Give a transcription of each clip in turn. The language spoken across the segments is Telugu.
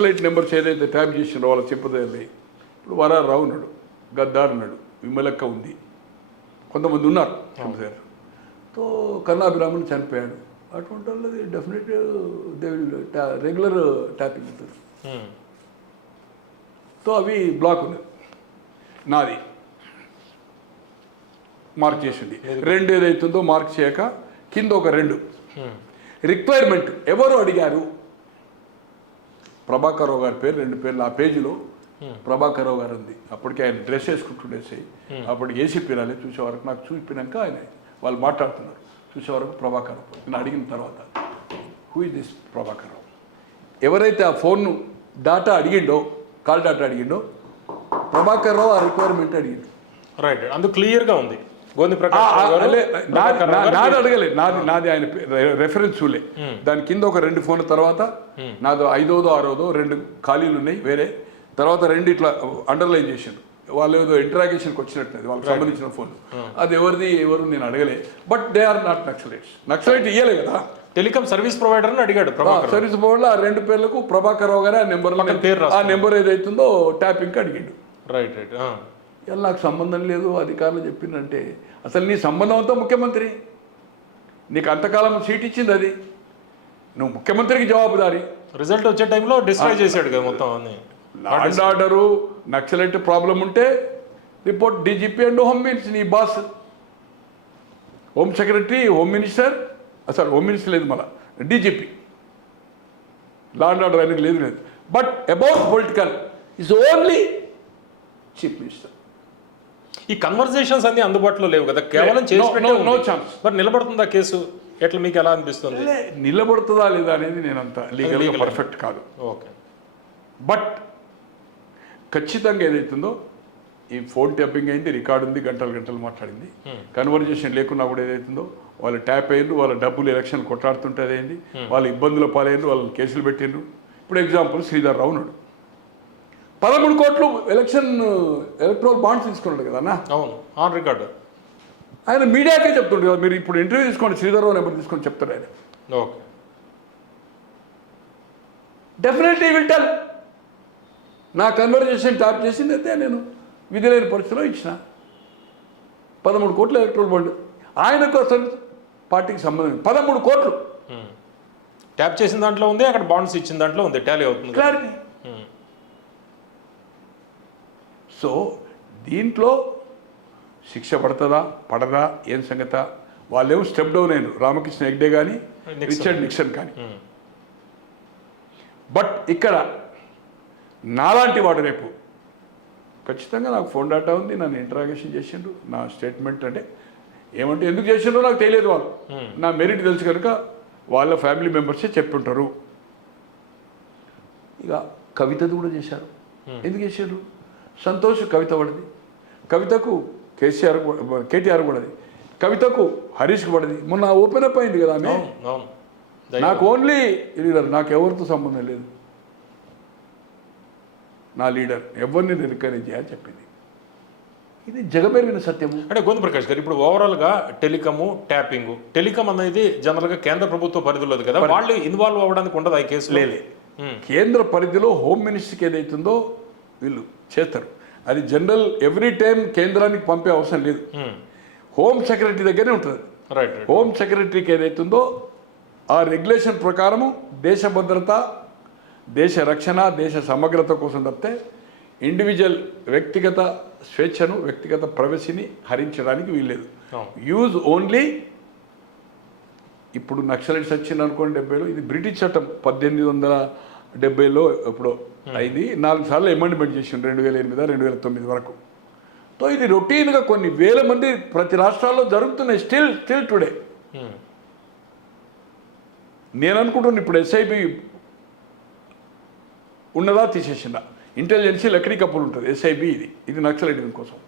ఫ్లైట్ నెంబర్స్ ఏదైతే ట్యాప్ చేసినారో వాళ్ళ చెప్పదేది ఇప్పుడు వరారావు ఉన్నాడు, గద్దార్ ఉన్నాడు, విమలక్క ఉంది, కొంతమంది ఉన్నారు సార్. తో కన్నాభిరామన్ చనిపోయాడు. అటువంటి వాళ్ళది definite they will regular tapping ఉంటుంది. తో అవి బ్లాక్ ఉన్నది. నాది మార్క్ చేసింది 2 ఏదైతుందో మార్క్ చేయక కింద ఒక 2 రిక్వైర్మెంట్ ఎవరు అడిగారు. ప్రభాకర్ రావు గారి పేరు 2 పేర్లు ఆ పేజీలో ప్రభాకర్ రావు గారు ఉంది. అప్పటికి ఆయన డ్రెస్ వేసుకుంటుండేసి అప్పటికి ఏసీపీ రాలేదు. చూసే వరకు నాకు చూపినాక ఆయన వాళ్ళు మాట్లాడుతున్నారు. చూసే వరకు ప్రభాకర్ రావు నేను అడిగిన తర్వాత who is this Prabhakar Rao, ఎవరైతే ఆ ఫోన్ను data అడిగిండో call data అడిగిండో Prabhakar Rao ఆ రిక్వైర్మెంట్ అడిగిండు. రైట్, అందుకు క్లియర్గా ఉంది. నాది అడగలేదు, నాది ఆయన రెఫరెన్స్ చూలే. దాని కింద ఒక 2 ఫోన్ల తర్వాత నాది 5వ 6వ 2 ఖాళీలు ఉన్నాయి వేరే. తర్వాత 2 ఇట్లా అండర్లైన్ చేశారు. వాళ్ళు ఏదో ఇంటరాగేషన్కి వచ్చినట్టు వాళ్ళకి సంబంధించిన ఫోన్. అది ఎవరు నేను అడగలే. But they are not Naxalites. Naxalite ఇయ్యలే కదా, టెలికాం సర్వీస్ ప్రొవైడర్ అని అడిగాడు. సర్వీస్ ప్రొవైడర్ ఆ 2 పేర్లకు ప్రభాకర్ రావు గారు ఆ నెంబర్ ఏదైతుందో ట్యాపింగ్కి అడిగిండు. Right right. ఇలా నాకు సంబంధం లేదు అధికారులు చెప్పిందంటే అసలు నీ సంబంధంతో ముఖ్యమంత్రి నీకు అంతకాలం సీట్ ఇచ్చింది అది, నువ్వు ముఖ్యమంత్రికి జవాబుదారి. రిజల్ట్ వచ్చే టైంలో డిస్ట్రాయ్ చేశాడు కదా మొత్తం అన్ని. Law and order Naxalite problem ఉంటే report DGP and home minister, నీ boss home secretary, home minister, అసలు హోమ్ మినిస్టర్ లేదు, మళ్ళీ డీజీపీ. లా అండ్ ఆర్డర్ అనేది లేదు. But about political is only chief minister. ఈ కన్వర్జేషన్స్ అన్ని అందుబాటులో లేవు కదా, కేవలం చేసి నో ఛాన్స్. మరి నిలబడుతుందా కేసు? ఎట్లా మీకు ఎలా అనిపిస్తుంది? నిలబడుతుందా లేదా అనేది నేను అంత లీగల్గా పర్ఫెక్ట్ కాదు. ఓకే, బట్ ఖచ్చితంగా ఏదైతుందో ఈ ఫోన్ ట్యాపింగ్ అయింది, రికార్డు ఉంది, గంటలు మాట్లాడింది. కన్వర్జేషన్ లేకున్నా కూడా ఏదైతుందో వాళ్ళు ట్యాప్ అయ్యిండ్రు, వాళ్ళ డబ్బులు ఎలక్షన్ కొట్లాడుతుంటే అదేంది, వాళ్ళ ఇబ్బందుల పాలైండ్రు, వాళ్ళని కేసులు పెట్టిండ్రు. ఇప్పుడు ఎగ్జాంపుల్ శ్రీధర్ రావు ఉన్నాడు, 13 కోట్లు ఎలక్ట్రల్ బాండ్స్ తీసుకున్నాడు కదా అన్న. అవును, ఆన్ రికార్డు. ఆయన మీడియాకే చెప్తుండే కదా, మీరు ఇప్పుడు ఇంటర్వ్యూ తీసుకోండి, శ్రీధర్రావు నెంబర్ తీసుకొని చెప్తారు ఆయన. Okay, definitely will tell. నా కన్వర్జేషన్ ట్యాప్ చేసింది అయితే నేను విధి లేని పరిస్థితిలో ఇచ్చిన 13 కోట్లు ఎలక్ట్రల్ బాండ్. ఆయనకు అసలు పార్టీకి సంబంధం 13 కోట్లు ట్యాప్ చేసిన దాంట్లో ఉంది, అక్కడ బాండ్స్ ఇచ్చిన దాంట్లో ఉంది, టాలీ అవుతుంది. క్లారిటీ. సో దీంట్లో శిక్ష పడుతుందా పడదా ఏం సంగత, వాళ్ళేమో స్టెప్ డౌన్ అయినారు, రామకృష్ణ హెగ్డే కానీ రిచర్డ్ నిక్సన్ కానీ. బట్ ఇక్కడ నాలాంటి వాడు రేపు ఖచ్చితంగా నాకు ఫోన్ డేటా ఉంది, నన్ను ఇంటరాగేషన్ చేసిండ్రు, నా స్టేట్మెంట్ అంటే ఏమంటే ఎందుకు చేసిండ్రో నాకు తెలియదు. వాళ్ళు నా మెరిట్ తెలుసు కనుక వాళ్ళ ఫ్యామిలీ మెంబర్సే చెప్పుంటారు. ఇక కవితది కూడా చేశారు. ఎందుకు చేశారు? సంతోష్ కవిత పడింది, కవితకు కేటీఆర్ పడది, కవితకు హరీష్కి పడది. మొన్న ఓపెన్ అప్ అయింది కదా ఆమె. నాకు ఓన్లీ లీడర్, నాకు ఎవరితో సంబంధం లేదు, నా లీడర్ ఎవరిని రికవరీ చేయాలని చెప్పింది. ఇది జగమెరిగిన సత్యము. అంటే గోవింద ప్రకాష్ గారు, ఇప్పుడు ఓవరాల్గా టెలికాము ట్యాపింగ్, టెలికాం అనేది జనరల్గా కేంద్ర ప్రభుత్వ పరిధిలో కదా, వాళ్ళు ఇన్వాల్వ్ అవ్వడానికి ఉండదు ఈ కేసు. లేలే, కేంద్ర పరిధిలో హోమ్ మినిస్టర్కి ఏదైతుందో వీళ్ళు చేస్తారు. అది జనరల్ ఎవ్రీ టైం కేంద్రానికి పంపే అవసరం లేదు, హోమ్ సెక్రటరీ దగ్గరే ఉంటుంది. రైట్. హోమ్ సెక్రటరీకి ఏదైతుందో ఆ రెగ్యులేషన్ ప్రకారము దేశ భద్రత, దేశ రక్షణ, దేశ సమగ్రత కోసం తప్పితే ఇండివిజువల్ వ్యక్తిగత స్వేచ్ఛను, వ్యక్తిగత ప్రైవసీని హరించడానికి వీల్లేదు. Use only. ఇప్పుడు నక్సలైట్స్ వచ్చింది అనుకోండి 70లో, ఇది బ్రిటిష్ చట్టం 1870లో ఎప్పుడో అయింది. 4 సార్లు అమెండ్మెంట్ చేసిండు 2008 2009 వరకు. సో ఇది రొటీన్గా కొన్ని వేల మంది ప్రతి రాష్ట్రాల్లో జరుగుతున్నాయి స్టిల్ టుడే. నేను అనుకుంటున్నాను ఇప్పుడు ఎస్ఐబి ఉన్నదా తీసేసిందా, ఇంటెలిజెన్సీ లక్కడీ కప్పులు ఉంటుంది ఎస్ఐబి. ఇది నక్సలైట్ కోసం.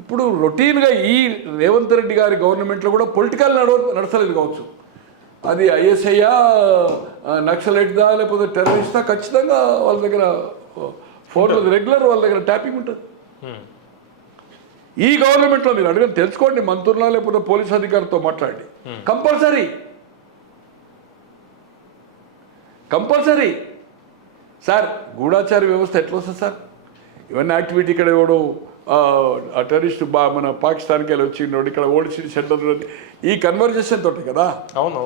ఇప్పుడు రొటీన్గా ఈ రేవంత్ రెడ్డి గారి గవర్నమెంట్లో కూడా పొలిటికల్ నడచలేదు కావచ్చు, అది ఐఎస్ఐయా, నక్సలైట్దా, లేకపోతే టెర్రరిస్టా, ఖచ్చితంగా వాళ్ళ దగ్గర ఫోన్లో రెగ్యులర్ వాళ్ళ దగ్గర ట్యాపింగ్ ఉంటుంది. ఈ గవర్నమెంట్లో మీరు అడగని తెలుసుకోండి, మంత్రుల్లో లేకపోతే పోలీస్ అధికారితో మాట్లాడి. కంపల్సరీ సార్ గూఢాచార వ్యవస్థ ఎట్లా వస్తుంది సార్? ఇవన్నీ యాక్టివిటీ ఇక్కడ ఎవడో ఆ టెర్రరిస్ట్ మన పాకిస్తాన్కి వెళ్ళి వచ్చిండోడు ఇక్కడ ఓడిసి సెంటర్ ఈ కన్వర్జేషన్ తోటి కదా. అవును.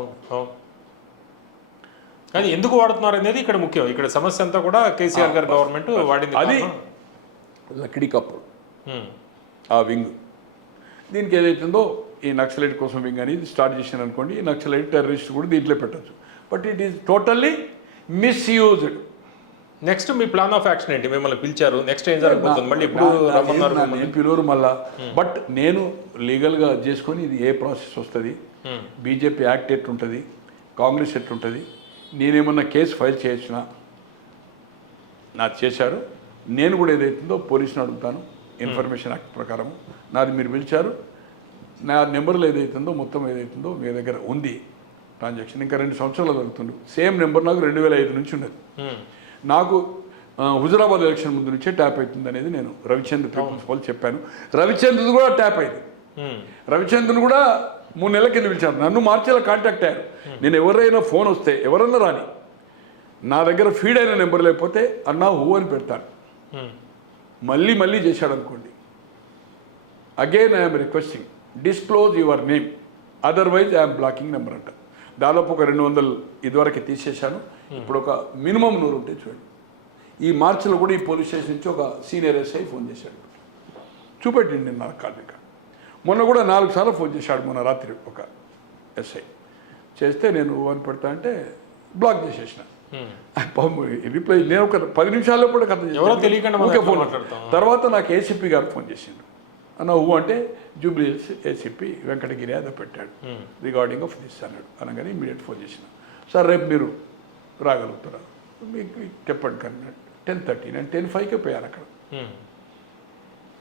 కానీ ఎందుకు వాడుతున్నారు అనేది ఇక్కడ ముఖ్యం. ఇక్కడ సమస్య అంతా కూడా కేసీఆర్ గారి గవర్నమెంట్ వాడింది. అది లక్డీ కప్పుడు ఆ వింగ్ దీనికి ఏదైతుందో ఈ నక్సలైట్ కోసం వింగ్ అనేది స్టార్ట్ చేశాను అనుకోండి. ఈ నక్సలైట్ టెర్రరిస్ట్ కూడా దీంట్లో పెట్టచ్చు. But it is totally misused. Next me plan of action ఏంటి? మిమ్మల్ని పిలిచారు, నెక్స్ట్ ఏం జరగబోతుంది? మళ్ళీ ఇప్పుడు రమ్మన్నారు. నేను పిలువరు మళ్ళా. బట్ నేను లీగల్గా చేసుకొని ఇది ఏ ప్రాసెస్ వస్తుంది, బీజేపీ యాక్ట్ ఎట్లుంటుంది, కాంగ్రెస్ ఎట్లుంటుంది, నేనేమన్నా కేసు ఫైల్ చేయొచ్చునా, నాకు చేశారు. నేను కూడా ఏదైతుందో పోలీసుని అడుగుతాను ఇన్ఫర్మేషన్ యాక్ట్ ప్రకారం. నాది మీరు పిలిచారు, నా నెంబర్లో ఏదైతుందో మొత్తం ఏదైతుందో మీ దగ్గర ఉంది ట్రాన్సాక్షన్. ఇంకా 2 సంవత్సరాలు జరుగుతుంది. సేమ్ నెంబర్ నాకు 2005 నుంచి ఉన్నది. నాకు హుజరాబాద్ ఎలక్షన్ ముందు నుంచే ట్యాప్ అవుతుంది అనేది నేను రవిచంద్ర ప్రిన్సిపల్ చెప్పాను. రవిచంద్రది కూడా ట్యాప్ అయింది. రవిచంద్రను కూడా 3 నెలల కింద పిలిచారు. నన్ను మార్చేలా కాంటాక్ట్ అయ్యారు. నేను ఎవరైనా ఫోన్ వస్తే ఎవరన్నా రాని నా దగ్గర ఫీడ్ అయిన నెంబర్ లేకపోతే అన్నా హూ అని పెడతాను. మళ్ళీ చేశాడు అనుకోండి, again I'm requesting disclose your name, otherwise I'm blocking number అంట. దాదాపు ఒక 200 ఇదివరకు తీసేశాను. ఇప్పుడు ఒక మినిమం 100 ఉంటే చూడండి. ఈ మార్చిలో కూడా ఈ పోలీస్ స్టేషన్ నుంచి ఒక సీనియర్ ఎస్ఐ ఫోన్ చేశాడు, చూపెట్టిండి నా కార్మిక. మొన్న కూడా 4 సార్లు ఫోన్ చేశాడు. మొన్న రాత్రి ఒక ఎస్ఐ చేస్తే నేను అని పెడతా అంటే బ్లాక్ చేసేసిన. రిప్లై నేను ఒక 10 నిమిషాల్లో కూడా కథ ఫోన్. తర్వాత నాకు ఏసీపీ గారు ఫోన్ చేసిండు. అన్న హూ అంటే జూబ్లీహిల్స్ ఏసీపీ వెంకటగిరి అదో పెట్టాడు, రిగార్డింగ్ ఆఫ్ దిస్ అన్నాడు. అనగానే ఇమీడియట్ ఫోన్ చేసిన. సార్ రేపు మీరు రాగలుగుతారా? మీకు చెప్పండి కానీ 10:30. నేను 10:05కే పోయాను అక్కడ.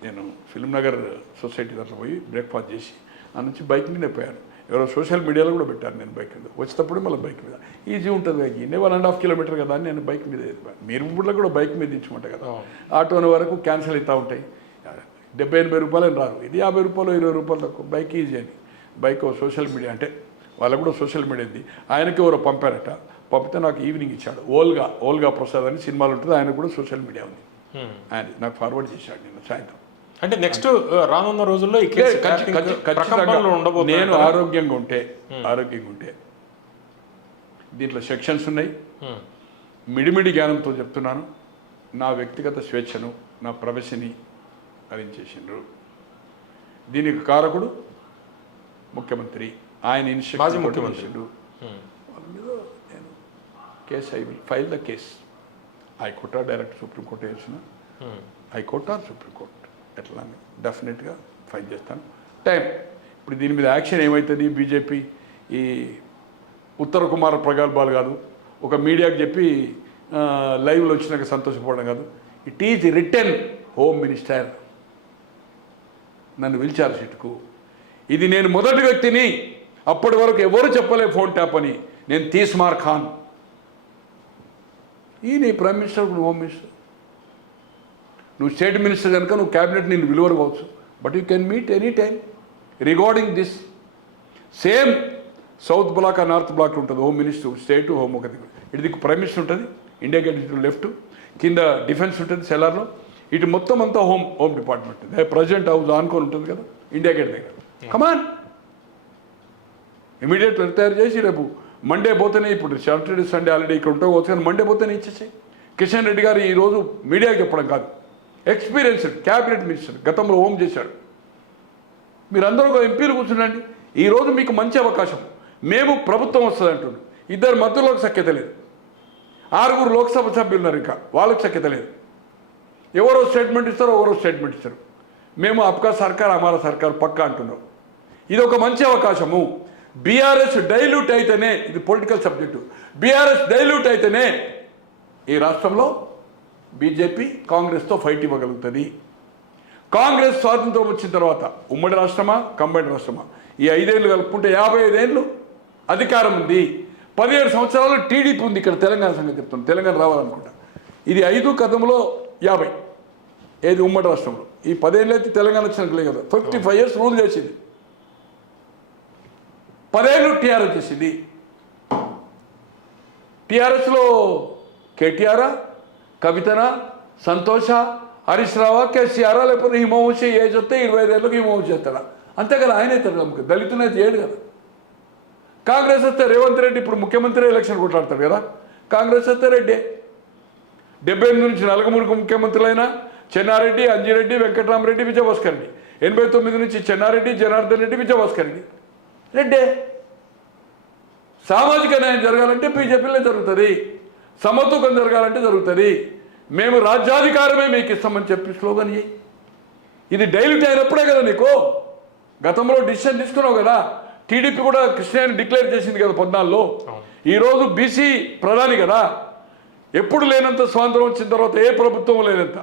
నేను ఫిల్మ్ నగర్ సొసైటీ దాంట్లో పోయి బ్రేక్ఫాస్ట్ చేసి ఆ నుంచి బైక్ మీదే పోయాను. ఎవరో సోషల్ మీడియాలో కూడా పెట్టారు నేను బైక్ మీద. వచ్చేటప్పుడు మళ్ళీ బైక్ మీద ఈజీ ఉంటుంది. బైక్ ఇన్నే 1.5 కిలోమీటర్ కదా అని నేను బైక్ మీద వెళ్ళిపోయాను. మీరు ఊళ్ళో కూడా బైక్ మీద దించుకుంటాయి కదా. ఆటోని వరకు క్యాన్సిల్ అవుతూ ఉంటాయి. 70-80 రూపాయలు రారు. ఇది 50 రూపాయలు 20 రూపాయలు తక్కువ. బైక్ ఈజీ అని బైక్ సోషల్ మీడియా అంటే వాళ్ళకు కూడా సోషల్ మీడియా ఉంది. ఆయనకి ఎవరో పంపారట. పంపితే నాకు ఈవినింగ్ ఇచ్చాడు. ఓల్గా ప్రసాద్ అని సినిమాలు ఉంటుంది, ఆయన కూడా సోషల్ మీడియా ఉంది. ఆయన నాకు ఫార్వర్డ్ చేశాడు నిన్న సాయంత్రం. అంటే నెక్స్ట్ రానున్న రోజుల్లో ఈ కేసు నేను ఆరోగ్యంగా ఉంటే దీంట్లో సెక్షన్స్ ఉన్నాయి. మిడిమిడి జ్ఞానంతో చెప్తున్నాను. నా వ్యక్తిగత స్వేచ్ఛను, నా ప్రవేశని హరించేసిండ్రు. దీనికి కారకుడు ముఖ్యమంత్రి, ఆయన మాజీ ముఖ్యమంత్రి. వాళ్ళ మీద నేను case I will file the case. High court direct supreme court వేసిన హైకోర్టు ఆర్ సుప్రీంకోర్టు ఎట్లా డెఫినెట్గా ఫైల్ చేస్తాను. టైం ఇప్పుడు దీని మీద యాక్షన్ ఏమవుతుంది? బీజేపీ ఈ ఉత్తర కుమార ప్రగల్భాలు కాదు, ఒక మీడియాకి చెప్పి లైవ్లో వచ్చినాక సంతోషపడడం కాదు. It is return. Home minister నన్ను పిలిచారు సీటుకు. ఇది నేను మొదటి వ్యక్తిని, అప్పటి వరకు ఎవరు చెప్పలే ఫోన్ ట్యాప్ అని. నేను తీస్మార్ ఖాన్. ఈ నీ ప్రైమ్ మినిస్టర్, హోమ్ మినిస్టర్, నువ్వు స్టేట్ మినిస్టర్ కనుక నువ్వు క్యాబినెట్ నేను విలువరు కావచ్చు. But you can meet any time regarding this. Same South Block ఆ నార్త్ బ్లాక్ ఉంటుంది. హోమ్ మినిస్టర్ స్టేట్ హోమ్ ఒక దగ్గర, ఇటు ప్రైమ్ మినిస్టర్ ఉంటుంది, ఇండియా గేట్ ఇటు లెఫ్ట్, కింద డిఫెన్స్ ఉంటుంది సెలార్లో, ఇటు మొత్తం అంతా హోమ్ డిపార్ట్మెంట్ ఉంటుంది. ప్రెసిడెంట్ హౌస్ ఆనుకొని ఉంటుంది కదా ఇండియా గేట్ దగ్గర. కమాన్ ఇమీడియట్ తయారు చేసి రేపు మండే పోతేనే, ఇప్పుడు సాటర్డే సండే హాలిడే ఇక్కడ ఉంటావు వచ్చు కానీ మండే పోతేనే ఇచ్చేసాయి. కిషన్ రెడ్డి గారు ఈరోజు మీడియాకి చెప్పడం కాదు, ఎక్స్పీరియన్స్డ్ క్యాబినెట్ మినిస్టర్, గతంలో హోమ్ చేశాడు. మీరందరూ ఒక ఎంపీలు కూర్చుండండి. ఈరోజు మీకు మంచి అవకాశం. మేము ప్రభుత్వం వస్తుంది అంటున్నాడు. 2 మంత్రులకు సఖ్యత లేదు. 6 లోక్సభ సభ్యులు ఉన్నారు, ఇంకా వాళ్ళకి సఖ్యత లేదు. ఎవరో స్టేట్మెంట్ ఇస్తారో ఎవరో స్టేట్మెంట్ ఇస్తారు. మేము అప్కా సర్కార్ హమారా సర్కార్ పక్కా అంటున్నాం. ఇది ఒక మంచి అవకాశము. బీఆర్ఎస్ డైల్యూట్ అయితేనే, ఇది పొలిటికల్ సబ్జెక్టు, బీఆర్ఎస్ డైల్యూట్ అయితేనే ఈ రాష్ట్రంలో బీజేపీ కాంగ్రెస్తో ఫైట్ ఇవ్వగలుగుతుంది. కాంగ్రెస్ స్వాతంత్రం వచ్చిన తర్వాత ఉమ్మడి రాష్ట్రమా కంబైన్డ్ రాష్ట్రమా, ఈ 5 ఏళ్ళు కలుపుకుంటే 55 ఏళ్ళు అధికారం ఉంది. 17 సంవత్సరాలు టీడీపీ ఉంది. ఇక్కడ తెలంగాణ సంగతి చెప్తాను, తెలంగాణ రావాలనుకుంటా. ఇది 5 కథంలో 50 ఏది ఉమ్మడి రాష్ట్రంలో. ఈ 10 ఏళ్ళు అయితే తెలంగాణ వచ్చినట్లే కదా. 55 ఇయర్స్ రూల్ చేసింది. 10 ఏళ్ళు టీఆర్ఎస్ చేసింది. టీఆర్ఎస్లో కేటీఆర్ కవితన, సంతోష, హరీష్ రావా, కేసీఆర్ లేకపోతే హిమవంశి ఏజ్ వస్తే 25 ఏళ్ళకి హిమవంశి చేస్తాడా? అంతే కదా, ఆయన అవుతాడు నమ్మకం. దళితునైతే చేయడు కదా. కాంగ్రెస్ వస్తే రేవంత్ రెడ్డి ఇప్పుడు ముఖ్యమంత్రి ఎలక్షన్ కొట్లాడతాడు కదా. కాంగ్రెస్ వస్తే రెడ్డి 78 నుంచి 43 ముఖ్యమంత్రులైన చెన్నారెడ్డి, అంజిరెడ్డి, వెంకటరామరెడ్డి, విజయభాస్కర్ రెడ్డి. 89 నుంచి చెన్నారెడ్డి, జనార్దన్ రెడ్డి, విజయభాస్కర్ రెడ్డి, రెడ్డే. సామాజిక న్యాయం జరగాలంటే బీజేపీలో జరుగుతుంది, సమతూకం జరగాలంటే జరుగుతుంది. మేము రాజ్యాధికారమే మీకు ఇస్తామని చెప్పి స్లోగన్ చేయి. ఇది డైల్యూట్ అయినప్పుడే కదా నీకు. గతంలో డిసిషన్ తీసుకున్నావు కదా. టీడీపీ కూడా కృష్ణయ్యని డిక్లేర్ చేసింది కదా 14లో. ఈరోజు బీసీ ప్రధాని కదా. ఎప్పుడు లేనంత స్వాతంత్రం వచ్చిన తర్వాత ఏ ప్రభుత్వం లేనంత.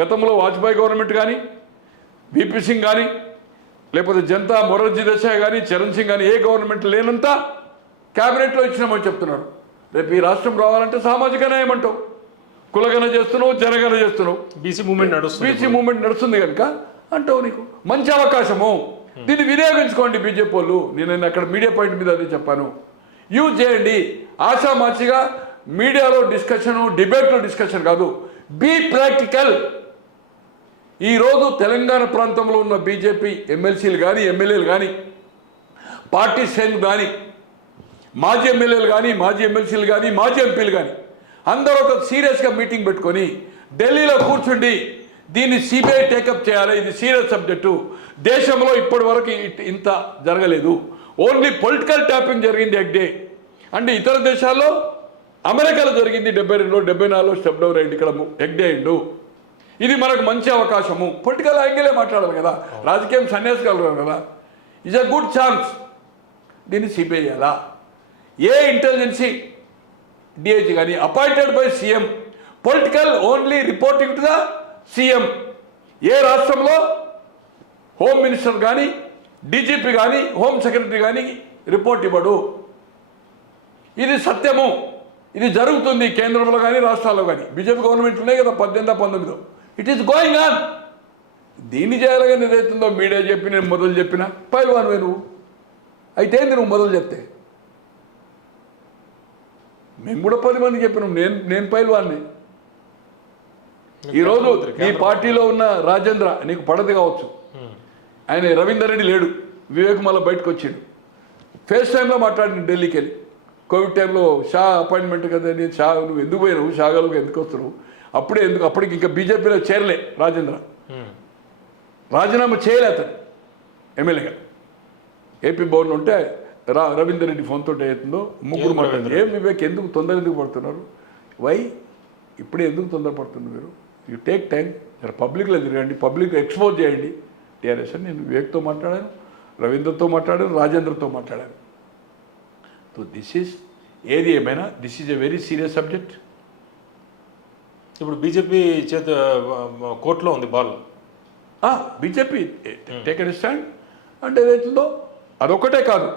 గతంలో వాజ్పేయి గవర్నమెంట్ కానీ, విపి సింగ్ కానీ, లేకపోతే జనతా మొరార్జీ దేశాయ్ కానీ, చరణ్ సింగ్ కానీ, ఏ గవర్నమెంట్ లేనంత క్యాబినెట్లో ఇచ్చినామని చెప్తున్నాడు. రేపు ఈ రాష్ట్రం రావాలంటే సామాజిక న్యాయం అంటావు, కులగన చేస్తున్నావు, జనగణ చేస్తున్నావు. బీసీ మూవ్మెంట్ నడుస్తుంది కనుక అంటావు. నీకు మంచి అవకాశము, దీన్ని వినియోగించుకోండి బీజేపీ వాళ్ళు. నేను అక్కడ మీడియా పాయింట్ మీద అదే చెప్పాను. యూజ్ చేయండి. ఆషామాషిగా మీడియాలో డిస్కషన్, డిబేట్లో డిస్కషన్ కాదు. Be practical. ఈరోజు తెలంగాణ ప్రాంతంలో ఉన్న బీజేపీ ఎమ్మెల్సీలు కానీ, ఎమ్మెల్యేలు కానీ, పార్టీ శ్రేణులు కానీ, మాజీ ఎమ్మెల్యేలు కానీ, మాజీ ఎమ్మెల్సీలు కానీ, మాజీ ఎంపీలు కానీ అందరూ ఒక సీరియస్గా మీటింగ్ పెట్టుకొని ఢిల్లీలో కూర్చుండి దీన్ని సిబిఐ టేకప్ చేయాలి. ఇది సీరియస్ సబ్జెక్టు. దేశంలో ఇప్పటి వరకు ఇంత జరగలేదు. ఓన్లీ పొలిటికల్ ట్యాపింగ్ జరిగింది ఎగ్డే. అంటే ఇతర దేశాల్లో, అమెరికాలో జరిగింది 72, 74 స్టెప్ డౌన్ అయింది. ఇక్కడ ఎగ్డే అయిండు. ఇది మనకు మంచి అవకాశము. పొలిటికల్ యాంగిలే మాట్లాడాలి కదా, రాజకీయం సన్యాసగలరు కదా. It's a good chance. దీన్ని సిబిఐ చేయాలా? ఏ ఇంటెలిజెన్సీ డిఐజీ కానీ appointed by CM, political only reporting to the CM. ఏ రాష్ట్రంలో హోమ్ మినిస్టర్ కానీ, డీజీపీ కానీ, హోమ్ సెక్రటరీ కానీ రిపోర్ట్ ఇవ్వడు. ఇది సత్యము. ఇది జరుగుతుంది కేంద్రంలో కానీ, రాష్ట్రాల్లో కానీ. బీజేపీ గవర్నమెంట్ ఉన్నాయి కదా 18, 19. It is going on. దీన్ని చేయాలి కానీ ఏదైతుందో మీడియా చెప్పి నేను మొదలు చెప్పిన పైల్వాన్వే నువ్వు. అయితే నువ్వు మొదలు చెప్తే మేము కూడా 10 మంది చెప్పినాం. నేను పైల్వాన్ని. ఈరోజు నీ పార్టీలో ఉన్న రాజేంద్ర నీకు పడదు కావచ్చు. ఆయన రవీందర్ రెడ్డి లేడు, వివేక్ మళ్ళీ బయటకు వచ్చాడు. ఫేస్ టైంలో మాట్లాడి ఢిల్లీకి వెళ్ళి, కోవిడ్ టైంలో షా అపాయింట్మెంట్ కదా. నేను షా నువ్వు ఎందుకు పోయినావు, షాగాలకు ఎందుకు వస్తున్నావు? అప్పటికి ఇంకా బీజేపీలో చేరలే రాజేంద్ర. రాజీనామా చేయలే అతను ఎమ్మెల్యేగా. ఏపీ భవన్ ఉంటే రవీందర్ రెడ్డి ఫోన్తో అవుతుందో ముగ్గురు మాట్లాడారు. ఏం వివేక్ ఎందుకు తొందర ఎందుకు పడుతున్నారు? వై ఇప్పుడే ఎందుకు తొందరపడుతున్నారు మీరు? You take time. పబ్లిక్లో తిరగండి, పబ్లిక్ ఎక్స్పోజ్ చేయండి టీఆర్ఎస్ అని. నేను వివేక్తో మాట్లాడాను, రవీంద్రతో మాట్లాడాను, రాజేంద్రతో మాట్లాడాను. సో దిస్ ఈజ్ ఏది ఏమైనా this is a very serious subject. ఇప్పుడు బీజేపీ చేత కోర్టులో ఉంది బాల్. బీజేపీ టేకెన్ స్టాండ్ అంటే ఏదైతుందో అదొక్కటే కాదు.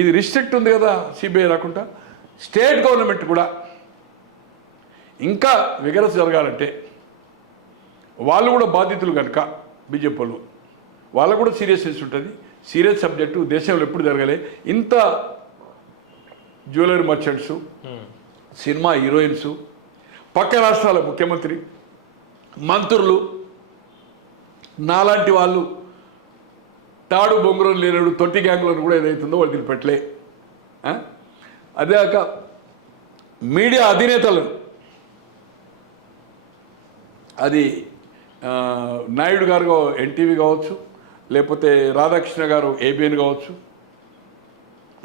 ఇది రిస్ట్రిక్ట్ ఉంది కదా సిబిఐ రాకుండా. స్టేట్ గవర్నమెంట్ కూడా ఇంకా విగరస్ జరగాలంటే వాళ్ళు కూడా బాధితులు కనుక బీజేపీ వాళ్ళు, వాళ్ళకు కూడా సీరియస్నెస్ ఉంటుంది. Serious subject. దేశంలో ఎప్పుడు జరగలే ఇంత. జ్యువెలరీ మర్చెంట్సు, సినిమా హీరోయిన్స్, పక్క రాష్ట్రాల ముఖ్యమంత్రి, మంత్రులు, నాలాంటి వాళ్ళు తాడు బొంగురం లేనడు తొట్టి గ్యాంగ్లను కూడా ఏదైతుందో వాళ్ళు నిలబెట్టలే. అదేకాక మీడియా అధినేతలను, అది నాయుడు గారు ఎన్టీవీ కావచ్చు, లేకపోతే రాధాకృష్ణ గారు ఏబిఎన్ కావచ్చు,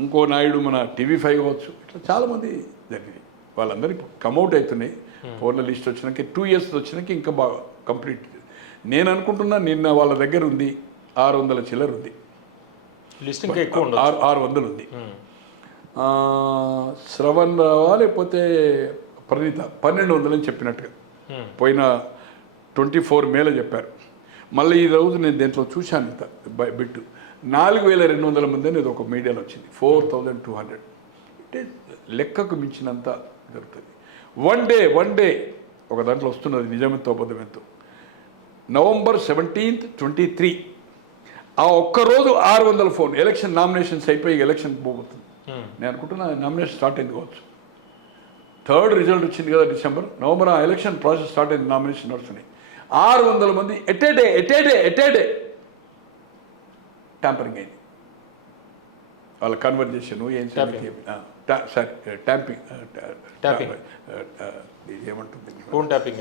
ఇంకో నాయుడు మన టీవీ5 కావచ్చు, ఇట్లా చాలామంది జరిగినాయి. వాళ్ళందరికీ కమౌట్ అవుతున్నాయి. ఫోన్ల లిస్ట్ వచ్చినాక 2 years వచ్చినాక ఇంకా బాగా కంప్లీట్. నేను అనుకుంటున్నా నిన్న వాళ్ళ దగ్గర ఉంది 600 చిల్లర ఉంది. లిస్ట్ ఇంకా ఎక్కువ 600 ఉంది. శ్రవణ్ రావా లేకపోతే ప్రణీత 1200 అని చెప్పినట్టుగా పోయిన 24 మేలో చెప్పారు. మళ్ళీ ఈ రోజు నేను దేంట్లో చూశాను ఇంత బిట్టు 4200 మంది అనేది ఒక మీడియాలో వచ్చింది. 4200 అంటే లెక్కకు మించినంత జరుగుతుంది. వన్ డే ఒక దాంట్లో వస్తున్నది నిజమెంతో అబద్ధమెంతో. November 17th 23 ఆ ఒక్కరోజు 600 ఫోన్. ఎలక్షన్ నామినేషన్స్ అయిపోయి ఎలక్షన్ పోతుంది. నేను అనుకుంటున్నా నామినేషన్ స్టార్ట్ అయింది కావచ్చు. థర్డ్ రిజల్ట్ వచ్చింది కదా డిసెంబర్, నవంబర్ ఆ ఎలక్షన్ ప్రాసెస్ స్టార్ట్ అయింది, నామినేషన్ నడుస్తున్నాయి. 600 మంది ఎటేడే ట్యాంపరింగ్ అయింది. వాళ్ళ కన్వర్జేషన్ ఏం సారీ ట్యాంపింగ్ ఏమంటుంది ఫోన్ ట్యాపింగ్